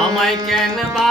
আমায় কেন বা